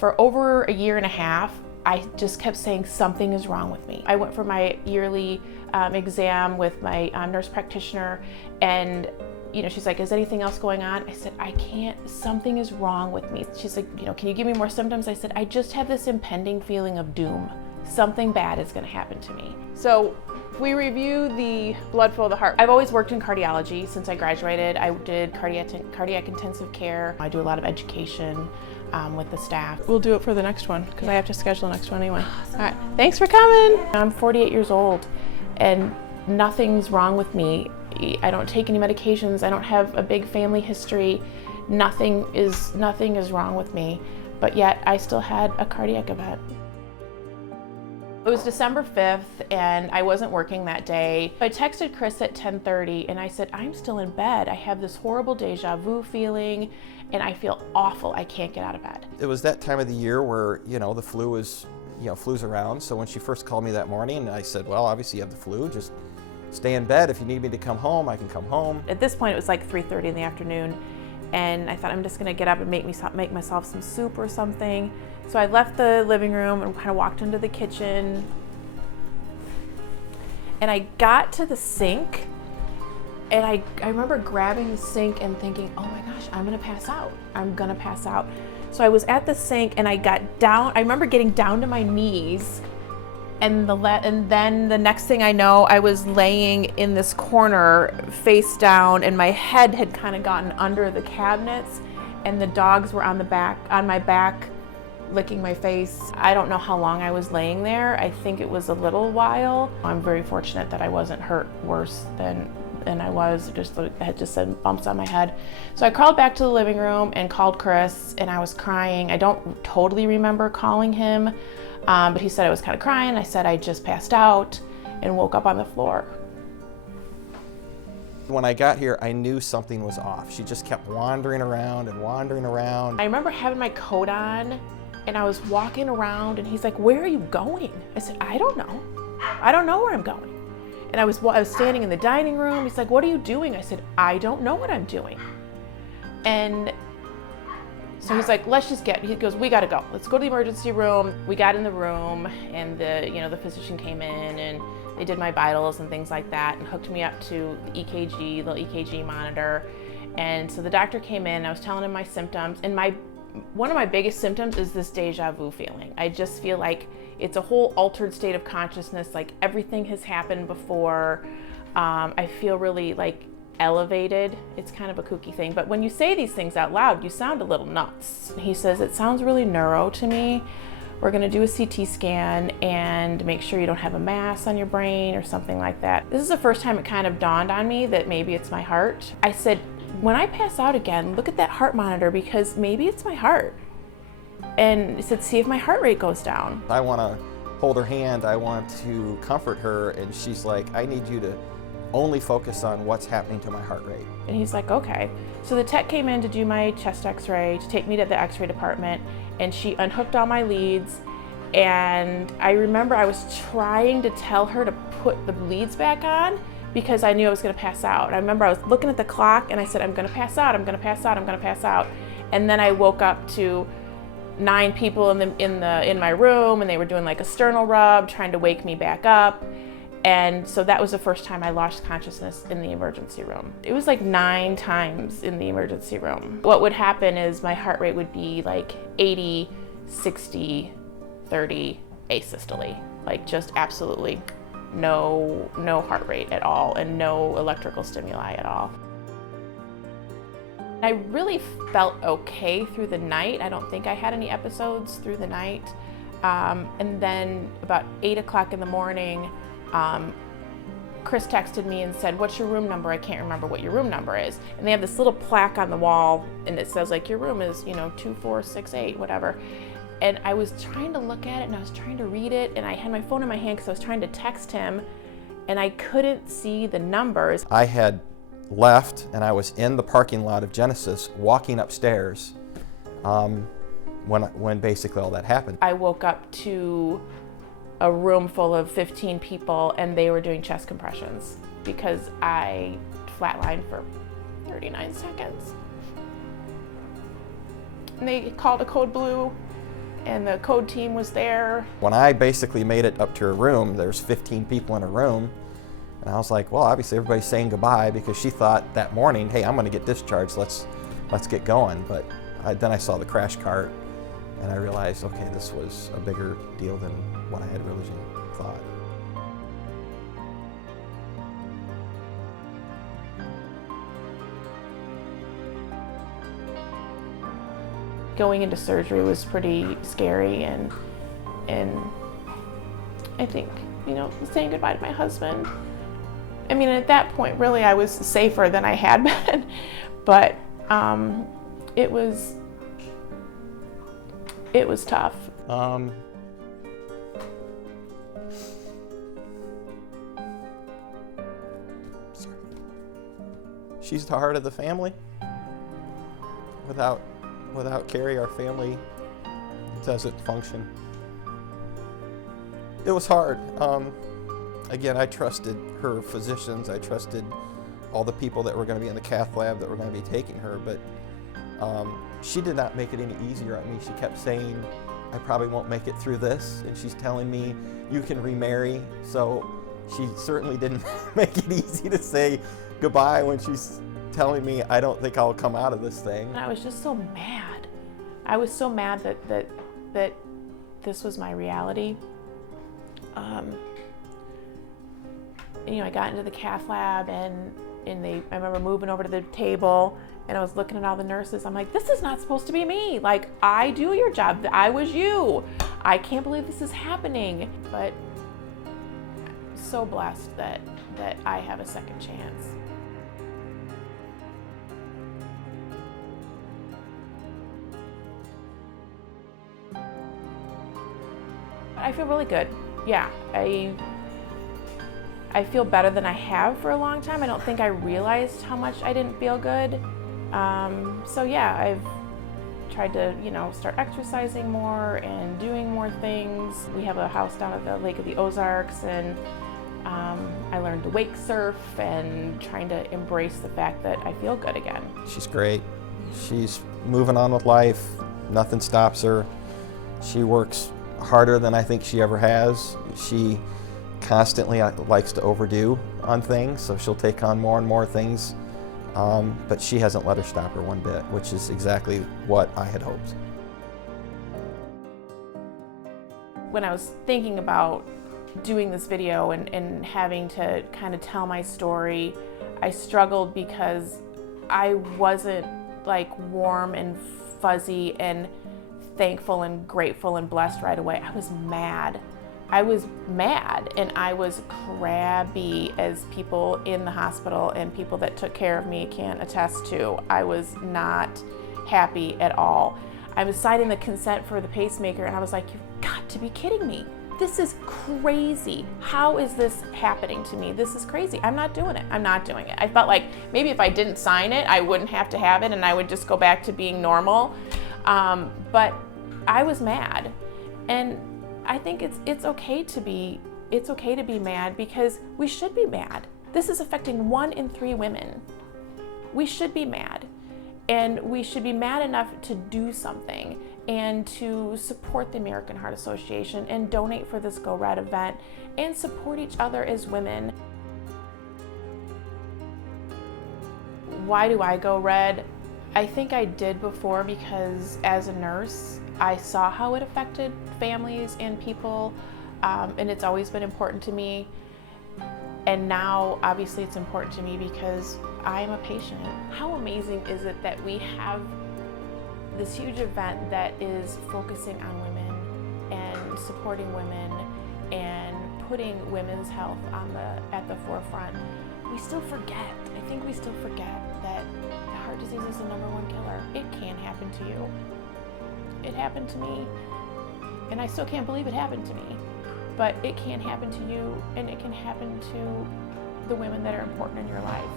For over a year and a half, I just kept saying something is wrong with me. I went for my yearly exam with my nurse practitioner, and she's like, is anything else going on? I said, I can't, something is wrong with me. She's like, can you give me more symptoms? I said, I just have this impending feeling of doom. Something bad is gonna happen to me. So if we review the blood flow of the heart, I've always worked in cardiology since I graduated. I did cardiac intensive care. I do a lot of education with the staff. We'll do it for the next one because I have to schedule the next one anyway. Awesome. All right, thanks for coming. I'm 48 years old and nothing's wrong with me. I don't take any medications. I don't have a big family history. Nothing is wrong with me, but yet I still had a cardiac event. It was December 5th and I wasn't working that day. I texted Chris at 10:30 and I said, I'm still in bed. I have this horrible deja vu feeling and I feel awful. I can't get out of bed. It was that time of the year where, the flu is, flu's around. So when she first called me that morning, I said, well, obviously you have the flu. Just stay in bed. If you need me to come home, I can come home. At this point, it was like 3:30 in the afternoon. And I thought, I'm just gonna get up and make myself some soup or something. So I left the living room and kind of walked into the kitchen. And I got to the sink and I remember grabbing the sink and thinking, oh my gosh, I'm gonna pass out. I'm gonna pass out. So I was at the sink and I got down, I remember getting down to my knees and then the next thing I know, I was laying in this corner face down and my head had kind of gotten under the cabinets and the dogs were on my back, licking my face. I don't know how long I was laying there. I think it was a little while. I'm very fortunate that I wasn't hurt worse than I was. I had just some bumps on my head. So I crawled back to the living room and called Chris and I was crying. I don't totally remember calling him. But he said I was kind of crying. I said I just passed out and woke up on the floor. When I got here, I knew something was off. She just kept wandering around and wandering around. I remember having my coat on and I was walking around and he's like, where are you going? I said, I don't know. I don't know where I'm going. And I was standing in the dining room. He's like, what are you doing? I said, I don't know what I'm doing. And so he's like, he goes, we gotta go. Let's go to the emergency room. We got in the room and the physician came in and they did my vitals and things like that and hooked me up to the EKG monitor. And so the doctor came in, I was telling him my symptoms and one of my biggest symptoms is this deja vu feeling. I just feel like it's a whole altered state of consciousness, like everything has happened before. I feel really like elevated. It's kind of a kooky thing, but when you say these things out loud, you sound a little nuts. He says, it sounds really neuro to me. We're gonna do a CT scan and make sure you don't have a mass on your brain or something like that. This is the first time it kind of dawned on me that maybe it's my heart. I said, when I pass out again, look at that heart monitor because maybe it's my heart. And he said, see if my heart rate goes down. I wanna hold her hand, I want to comfort her, and she's like, I need you to only focus on what's happening to my heart rate. And he's like, okay. So the tech came in to do my chest x-ray, to take me to the x-ray department, and she unhooked all my leads. And I remember I was trying to tell her to put the leads back on because I knew I was gonna pass out. I remember I was looking at the clock and I said, I'm gonna pass out, I'm gonna pass out, I'm gonna pass out. And then I woke up to 9 people in my room and they were doing like a sternal rub, trying to wake me back up. And so that was the first time I lost consciousness in the emergency room. It was like 9 times in the emergency room. What would happen is my heart rate would be like 80, 60, 30 asystole. Like just absolutely no heart rate at all and no electrical stimuli at all. I really felt okay through the night. I don't think I had any episodes through the night. And then about 8 o'clock in the morning, Chris texted me and said, what's your room number? I can't remember what your room number is. And they have this little plaque on the wall and it says like, your room is, 2468, whatever. And I was trying to look at it and I was trying to read it and I had my phone in my hand because I was trying to text him and I couldn't see the numbers. I had left and I was in the parking lot of Genesis walking upstairs when basically all that happened. I woke up to a room full of 15 people and they were doing chest compressions because I flatlined for 39 seconds. And they called a code blue and the code team was there. When I basically made it up to her room, there's 15 people in her room. And I was like, well, obviously everybody's saying goodbye, because she thought that morning, hey, I'm gonna get discharged, let's get going. But then I saw the crash cart, and I realized, okay, this was a bigger deal than what I had originally thought. Going into surgery was pretty scary, and I think, you know, saying goodbye to my husband. I mean, at that point, really, I was safer than I had been, but it was tough. She's the heart of the family. Without Kari, our family doesn't function. It was hard. Again, I trusted her physicians. I trusted all the people that were going to be in the cath lab that were going to be taking her, but she did not make it any easier on me. She kept saying, I probably won't make it through this, and she's telling me, you can remarry. So she certainly didn't make it easy to say goodbye when she's telling me, I don't think I'll come out of this thing. And I was just so mad. I was so mad that this was my reality. You know, I got into the cath lab, and I remember moving over to the table, and I was looking at all the nurses. I'm like, this is not supposed to be me. Like, I do your job. I was you. I can't believe this is happening. But I'm so blessed that I have a second chance. I feel really good. Yeah, I feel better than I have for a long time. I don't think I realized how much I didn't feel good. So yeah, I've tried to, you know, start exercising more and doing more things. We have a house down at the Lake of the Ozarks, and I learned to wake surf, and trying to embrace the fact that I feel good again. She's great. She's moving on with life. Nothing stops her. She works harder than I think she ever has. She constantly likes to overdo on things, so she'll take on more and more things, but she hasn't let her stop her one bit, which is exactly what I had hoped. When I was thinking about doing this video and having to kind of tell my story, I struggled because I wasn't like warm and fuzzy and thankful and grateful and blessed right away. I was mad. I was mad, and I was crabby, as people in the hospital and people that took care of me can attest to. I was not happy at all. I was signing the consent for the pacemaker, and I was like, you've got to be kidding me. This is crazy. How is this happening to me? This is crazy. I'm not doing it. I'm not doing it. I felt like maybe if I didn't sign it, I wouldn't have to have it, and I would just go back to being normal. But I was mad, and I think it's okay to be mad, because we should be mad. This is affecting 1 in 3 women. We should be mad, and we should be mad enough to do something and to support the American Heart Association and donate for this Go Red event and support each other as women. Why do I go red? I think I did before because as a nurse, I saw how it affected families and people, and it's always been important to me. And now, obviously, it's important to me because I am a patient. How amazing is it that we have this huge event that is focusing on women and supporting women and putting women's health at the forefront? We still forget. I think we still forget that heart disease is the #1 killer. It can happen to you. It happened to me, and I still can't believe it happened to me. But it can happen to you, and it can happen to the women that are important in your life.